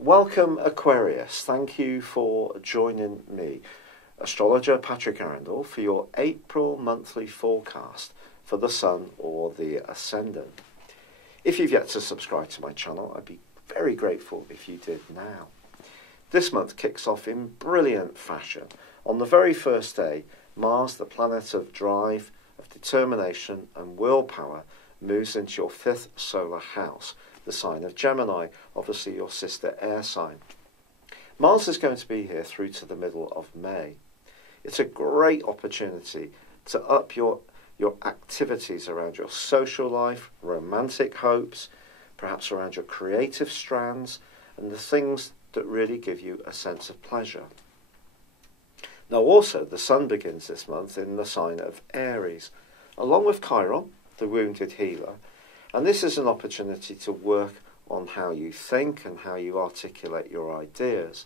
Welcome, Aquarius. Thank you for joining me, astrologer Patrick Arundell, for your April monthly forecast for the Sun or the Ascendant. If you've yet to subscribe to my channel, I'd be very grateful if you did now. This month kicks off in brilliant fashion. On the very first day, Mars, the planet of drive, of determination and willpower, moves into your fifth solar house, the sign of Gemini, obviously your sister air sign. Mars is going to be here through to the middle of May. It's a great opportunity to up your activities around your social life, romantic hopes, perhaps around your creative strands, and the things that really give you a sense of pleasure. Now also, the Sun begins this month in the sign of Aries, along with Chiron, the wounded healer, and this is an opportunity to work on how you think and how you articulate your ideas.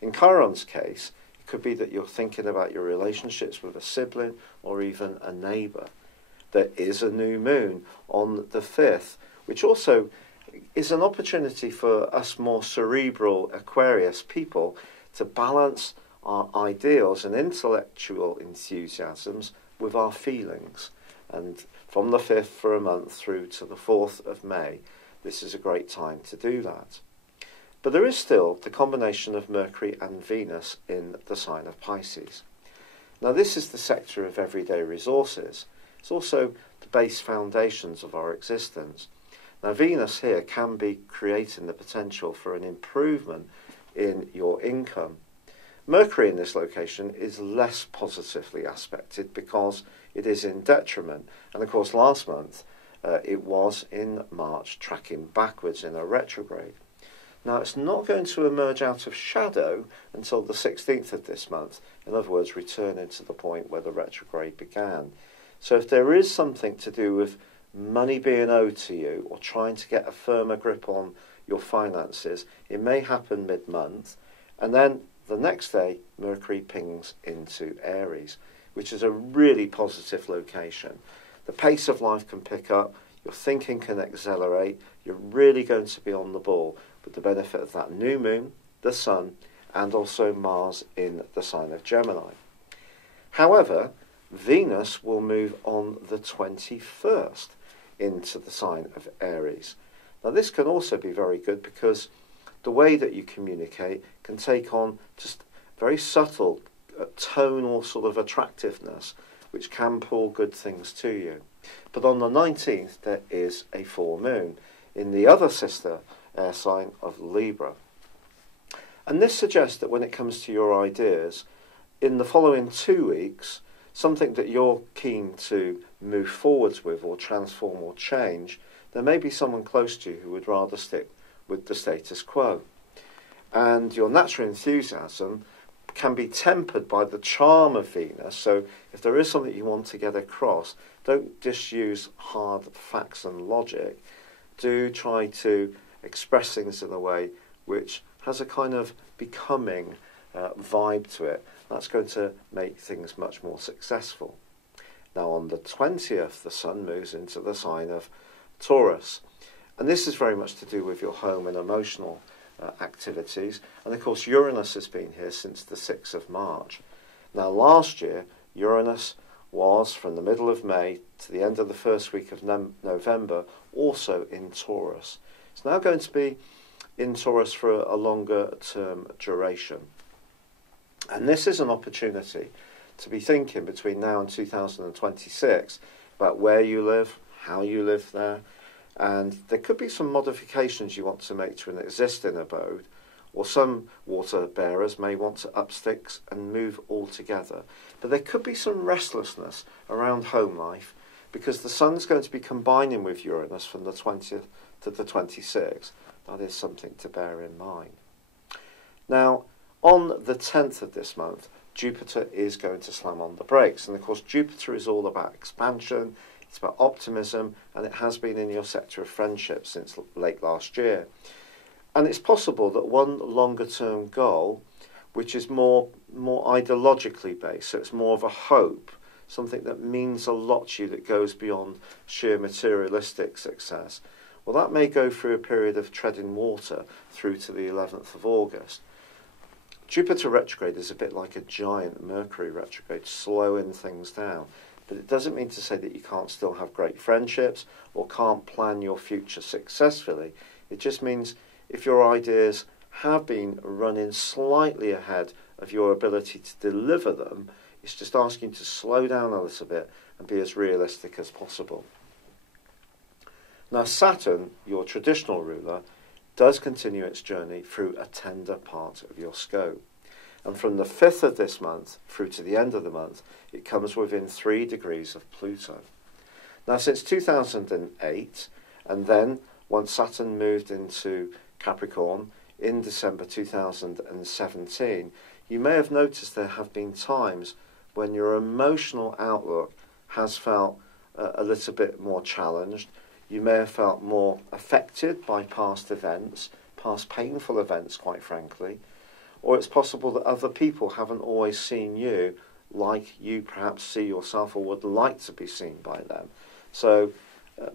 In Chiron's case, it could be that you're thinking about your relationships with a sibling or even a neighbour. There is a new moon on the 5th, which also is an opportunity for us more cerebral Aquarius people to balance our ideals and intellectual enthusiasms with our feelings. And from the 5th for a month through to the 4th of May, this is a great time to do that. But there is still the combination of Mercury and Venus in the sign of Pisces. Now this is the sector of everyday resources. It's also the base foundations of our existence. Now Venus here can be creating the potential for an improvement in your income. Mercury in this location is less positively aspected because it is in detriment. And of course last month it was in March tracking backwards in a retrograde. Now it's not going to emerge out of shadow until the 16th of this month. In other words, returning to the point where the retrograde began. So if there is something to do with money being owed to you or trying to get a firmer grip on your finances, it may happen mid-month, and then the next day Mercury pings into Aries, which is a really positive location. The pace of life can pick up, your thinking can accelerate, you're really going to be on the ball with the benefit of that new moon, the Sun, and also Mars in the sign of Gemini. However, Venus will move on the 21st into the sign of Aries. Now this can also be very good because the way that you communicate can take on just very subtle tonal sort of attractiveness, which can pull good things to you. But on the 19th, there is a full moon in the other sister air sign of Libra. And this suggests that when it comes to your ideas, in the following 2 weeks, something that you're keen to move forwards with or transform or change, there may be someone close to you who would rather stick with the status quo. And your natural enthusiasm can be tempered by the charm of Venus. So if there is something you want to get across, don't just use hard facts and logic. Do try to express things in a way which has a kind of becoming vibe to it. That's going to make things much more successful. Now on the 20th, the Sun moves into the sign of Taurus. And this is very much to do with your home and emotional activities. And of course, Uranus has been here since the 6th of March. Now, last year, Uranus was from the middle of May to the end of the first week of November, also in Taurus. It's now going to be in Taurus for a longer term duration. And this is an opportunity to be thinking between now and 2026 about where you live, how you live there, and there could be some modifications you want to make to an existing abode, or some water bearers may want to up sticks and move altogether. But there could be some restlessness around home life because the Sun's going to be combining with Uranus from the 20th to the 26th. That is something to bear in mind. Now, on the 10th of this month, Jupiter is going to slam on the brakes. And of course, Jupiter is all about expansion, it's about optimism, and it has been in your sector of friendship since late last year. And it's possible that one longer-term goal, which is more ideologically based, so it's more of a hope, something that means a lot to you that goes beyond sheer materialistic success, Well, that may go through a period of treading water through to the 11th of August. Jupiter retrograde is a bit like a giant Mercury retrograde, slowing things down. But it doesn't mean to say that you can't still have great friendships or can't plan your future successfully. It just means if your ideas have been running slightly ahead of your ability to deliver them, it's just asking you to slow down a little bit and be as realistic as possible. Now, Saturn, your traditional ruler, does continue its journey through a tender part of your scope. And from the 5th of this month through to the end of the month, it comes within 3 degrees of Pluto. Now, since 2008, and then once Saturn moved into Capricorn in December 2017, you may have noticed there have been times when your emotional outlook has felt a little bit more challenged. You may have felt more affected by past events, past painful events, quite frankly. Or it's possible that other people haven't always seen you like you perhaps see yourself or would like to be seen by them. So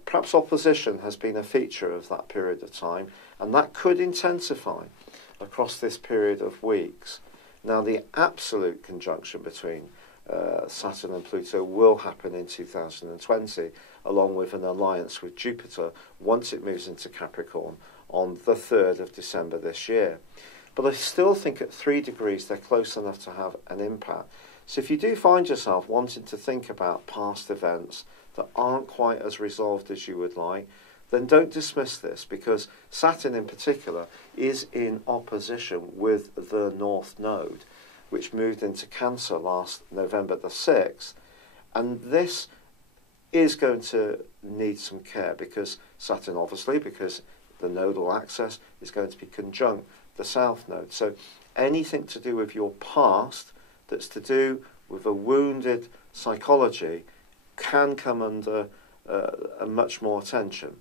perhaps opposition has been a feature of that period of time, and that could intensify across this period of weeks. Now, the absolute conjunction between Saturn and Pluto will happen in 2020, along with an alliance with Jupiter once it moves into Capricorn on the 3rd of December this year. But I still think at 3 degrees they're close enough to have an impact. So if you do find yourself wanting to think about past events that aren't quite as resolved as you would like, then don't dismiss this, because Saturn in particular is in opposition with the North Node, which moved into Cancer last November the 6th. And this is going to need some care, because Saturn, obviously, because the nodal axis is going to be conjunct the South Node. So anything to do with your past that's to do with a wounded psychology can come under a much more attention.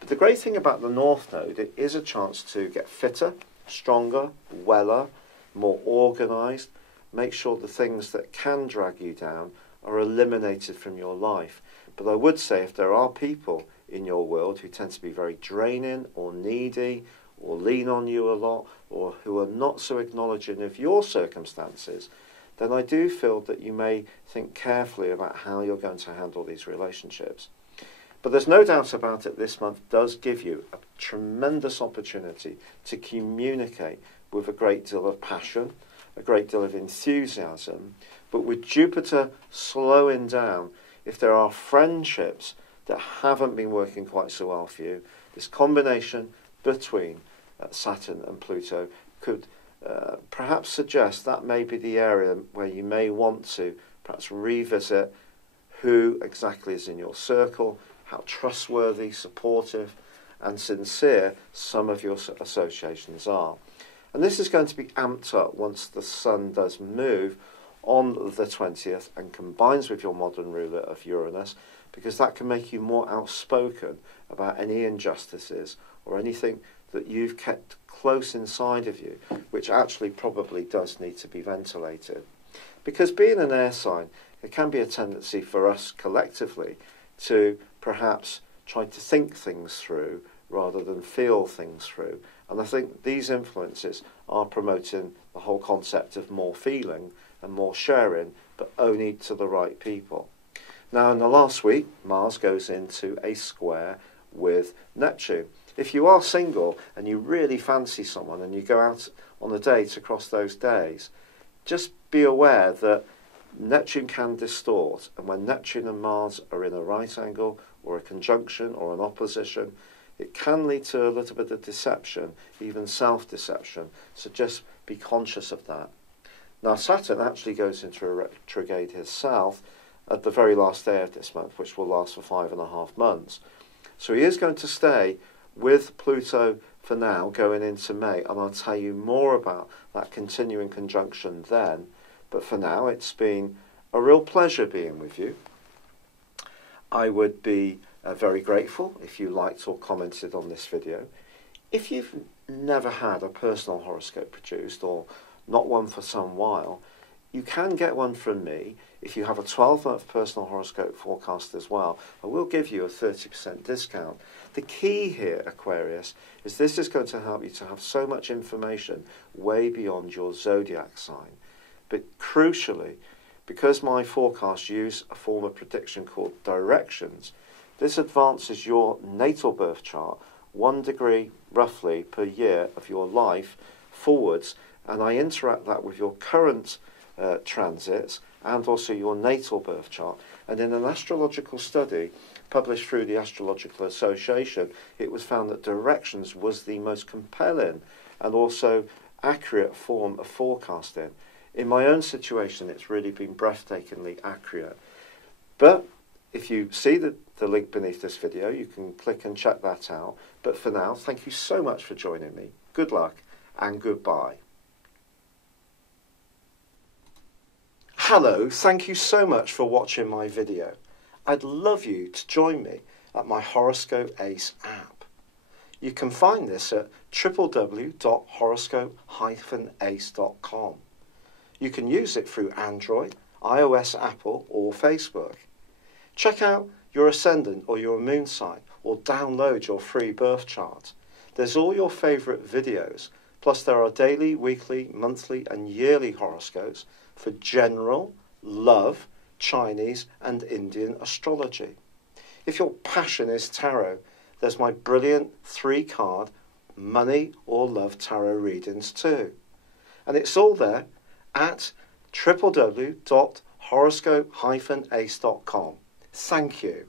But the great thing about the North Node, it is a chance to get fitter, stronger, weller, more organised. Make sure the things that can drag you down are eliminated from your life. But I would say if there are people in your world who tend to be very draining or needy or lean on you a lot, or who are not so acknowledging of your circumstances, then I do feel that you may think carefully about how you're going to handle these relationships. But there's no doubt about it, this month does give you a tremendous opportunity to communicate with a great deal of passion, a great deal of enthusiasm. But with Jupiter slowing down, if there are friendships that haven't been working quite so well for you, this combination between Saturn and Pluto could perhaps suggest that may be the area where you may want to perhaps revisit who exactly is in your circle, how trustworthy, supportive and sincere some of your associations are. And this is going to be amped up once the Sun does move on the 20th and combines with your modern ruler of Uranus, because that can make you more outspoken about any injustices or anything that you've kept close inside of you, which actually probably does need to be ventilated. Because being an air sign, there can be a tendency for us collectively to perhaps try to think things through rather than feel things through. And I think these influences are promoting the whole concept of more feeling and more sharing, but only to the right people. Now, in the last week, Mars goes into a square with Neptune. If you are single and you really fancy someone and you go out on a date across those days, just be aware that Neptune can distort, and when Neptune and Mars are in a right angle or a conjunction or an opposition, it can lead to a little bit of deception, even self-deception, so just be conscious of that. Now, Saturn actually goes into a retrograde itself at the very last day of this month, which will last for 5.5 months. So he is going to stay with Pluto for now, going into May, and I'll tell you more about that continuing conjunction then. But for now, it's been a real pleasure being with you. I would be very grateful if you liked or commented on this video. If you've never had a personal horoscope produced, or not one for some while, You can get one from me if you have a 12-month personal horoscope forecast as well. I will give you a 30% discount. The key here, Aquarius, is this is going to help you to have so much information way beyond your zodiac sign. But crucially, because my forecasts use a form of prediction called directions, this advances your natal birth chart 1 degree roughly per year of your life forwards, and I interact that with your current transits and also your natal birth chart. And in an astrological study published through the Astrological Association, it was found that directions was the most compelling and also accurate form of forecasting. In my own situation, it's really been breathtakingly accurate. But if you see the link beneath this video, you can click and check that out. But for now, thank you so much for joining me. Good luck and goodbye. Hello, thank you so much for watching my video. I'd love you to join me at my Horoscope Ace app. You can find this at www.horoscope-ace.com. You can use it through Android, iOS, Apple or Facebook. Check out your ascendant or your moon sign or download your free birth chart. There's all your favourite videos, plus there are daily, weekly, monthly and yearly horoscopes for general, love, Chinese and Indian astrology. If your passion is tarot, there's my brilliant 3-card money or love tarot readings too. And it's all there at www.horoscope-ace.com. Thank you.